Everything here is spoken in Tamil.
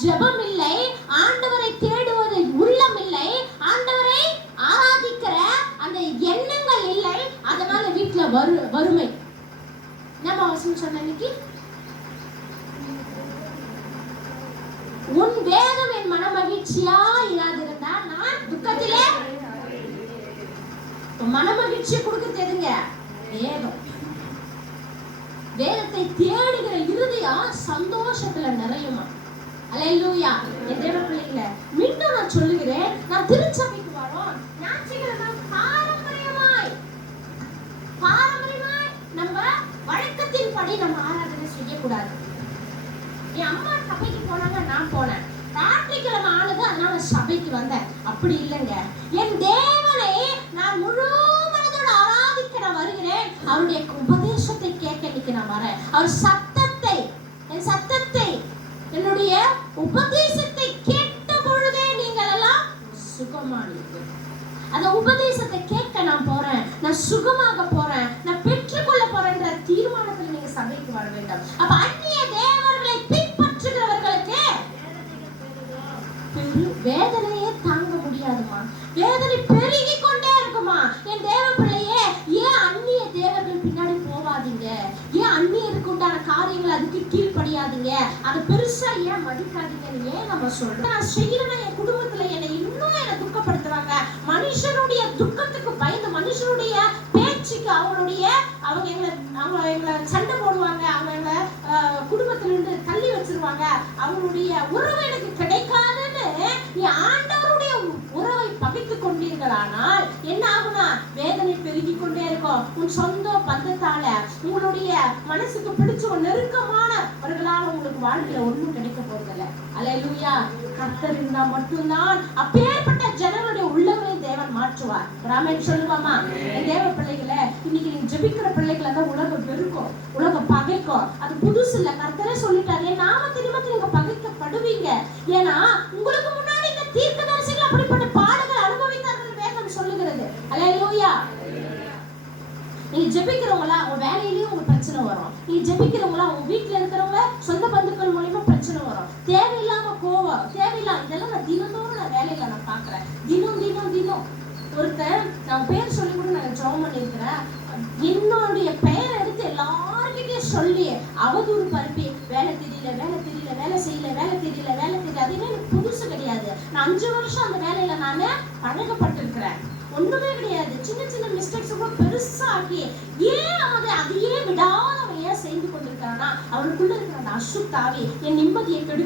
ஜெபம் இல்லை, ஆண்டவரை தேடுவது உள்ளம் இல்லை, ஆண்டவரை ஆராதிக்கிற அந்த எண்ணங்கள் இல்லை. அதனால வீட்டுல வறுமை. நம்ம அவசியம் சொன்ன இன்னைக்கு, உன் வேதம் என் மன மகிழ்ச்சியா இராதிருந்தா நான் துக்கத்திலே. மன மகிழ்ச்சியை கொடுக்க தெரியுங்க வேதம். வேதத்தை தேடுகிற இருதயம் சந்தோஷத்துல நிறையுமா. அல்லேலூயா. என் தேவ பிள்ளைகளே, மீண்டும் நான் சொல்லுகிறேன், நான் திருச்சபைக்கு வரோம். ஞாயிற்றுக்கிழமை பாரம்பரியமாய் நம்ம வழக்கத்தின்படி நம்ம ஆராதனை செய்யக்கூடாது. என் அம்மா சபைக்கு போனாங்க, நான் போனேன். ஞாயிற்றுக்கிழமை ஆனது, அதனால சபைக்கு வந்தேன். அப்படி இல்லைங்க. என் தேவனை நான் முழு மனதோடு ஆராதிக்க நான் வருகிறேன். அவருடைய உபதேசத்தை கேட்க இன்னைக்கு நான் வரேன். அவர் சத்தத்தை, என் சத்தத்தை, என்னுடைய உபதேசத்தை கேட்ட பொழுதே நீங்கள் எல்லாம் சுகமானீர்கள். அந்த உபதேசத்தை கேட்க நான் போறேன், நான் சுகமாக போறேன், நான் பெற்றுக்கொள்ள போறேன்ற தீர்மானத்தில் நீங்க சபைக்கு வர வேண்டும். அப்ப அந்நிய தேவர்களை பின்பற்றுகிறவர்களுக்கு வேதனையே தாங்க முடியாதுமா. வேதனை பெருகி கொண்டே இருக்குமா. என் தேவ பிள்ளையே, ஏன் அந்நிய தேவர்கள் பின்னாடி போவாதீங்க? ஏன் அந்நியருக்கு உண்டான காரியங்கள் அதுக்கு கீழ்ப்படியாதீங்க? அதை பெருசா ஏன் மதிக்காதீங்கன்னு ஏன் நம்ம சொல்றோம்? நான் செய்யறேன், என் குடும்பத்துல என்னை இன்னும் என்ன துக்கப்படுத்துறாங்க. மனுஷனுடைய துக்கத்துக்கு பயந்து, மனுஷனுடைய பேச்சுக்கு அவங்க எங்களை சண்டை போடுவாங்க, அவங்க எங்களை குடும்பத்துல இருந்து தள்ளி வச்சிருவாங்க, அவங்களுடைய உறவு எனக்கு கிடைக்காதுன்னு நீ ஆண்டவருடைய உறவை பகைத்துக் கொண்டீர்களானால் என்ன ஆகுனா, வேதனை பெருகி கொண்டே இருக்கும். உன் சொந்த பந்தத்தால, உங்களுடைய மனசுக்கு பிடிச்ச நெருக்கமானவர்களால் உங்களுக்கு வாழ்க்கையில ஒண்ணும் கிடைக்க போறதில்லை. அல்லேலூயா. கர்த்தர் இருந்தா மட்டும்தான் அப்பேற்பட்ட ஜனங்களுடைய உள்ளங்களை தேவன் மாற்றுவார். ராமன் சொல்லுவாமா. என் தேவ பிள்ளைகளை, இன்னைக்கு நீங்க ஜெபிக்கிற பிள்ளைகளை தான் உலகம் வெறுக்கும், உலகம் பகைக்கும். அது புதுசு இல்ல. கர்த்தரே சொல்லிட்டாரு, என் நாமத்தின் நிமித்தம் நீங்க பகைக்கப்படுவீங்க. ஏன்னா உங்களுக்கு முன்னாடி இந்த தீர்க்கதரிசிகள் அப்படிப்பட்ட பாடுகள் அனுபவித்தார்கள் வேதம் சொல்லுகிறது. அல்லேலூயா. நீங்க ஜெபிக்கிறவங்களா, உங்க வேலையிலயும் உங்களுக்கு பிரச்சனை வரும். நீங்க ஜெபிக்கிறவங்களா, உங்க வீட்டுல இருக்கிறவங்க சொந்த பந்துக்கள் மூலமா பிரச்சனை வரும். தேவையில்லாம கோவம், தேவையில்லாம இதெல்லாம் நான் தினந்தோறும் நான் வேலையில நான் பாக்குறேன். தினம் ஒருத்தர், நான் பேர் சொல்லி கூட நான் ஜெபம் பண்ணிருக்கிறேன். என்னுடைய பெயரை எடுத்து எல்லார்கிட்டயும் சொல்லி அவதூறு பரப்பி, வேலை தெரியல, வேலை தெரியல. அது எனக்கு புதுசு கிடையாது. நான் 5 வருஷம் அந்த வேலையில நானு பழகப்பட்டிருக்கிறேன். ஒண்ணுமே கிடையாது. சின்ன மிஸ்டேக்ஸ் கூட பெருசா ஆக்கி, ஏன் அதையே விடாத அவன் ஏன் செய்து கொண்டிருக்கானா, அவனுக்குள்ள இருக்கிற அந்த அசுத்தாவி என் நிம்மதியை கெடுக்க